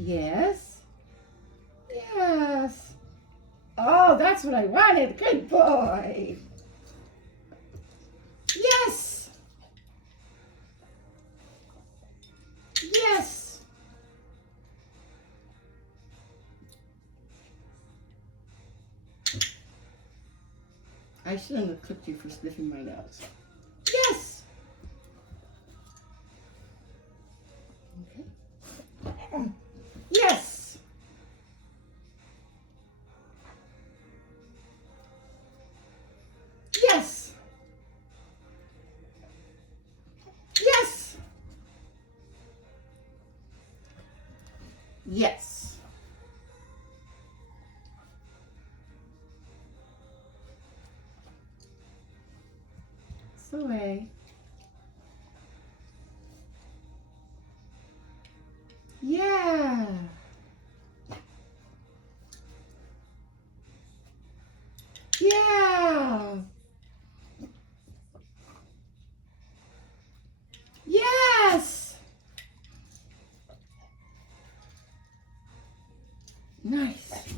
Yes. Yes. Oh, that's what I wanted. Good boy. Yes. Yes. I shouldn't have clipped you for sniffing my nose. Yes. Okay. Yes. Yes. Yes. Yes. It's the way. Yeah. Yeah. Yes. Nice.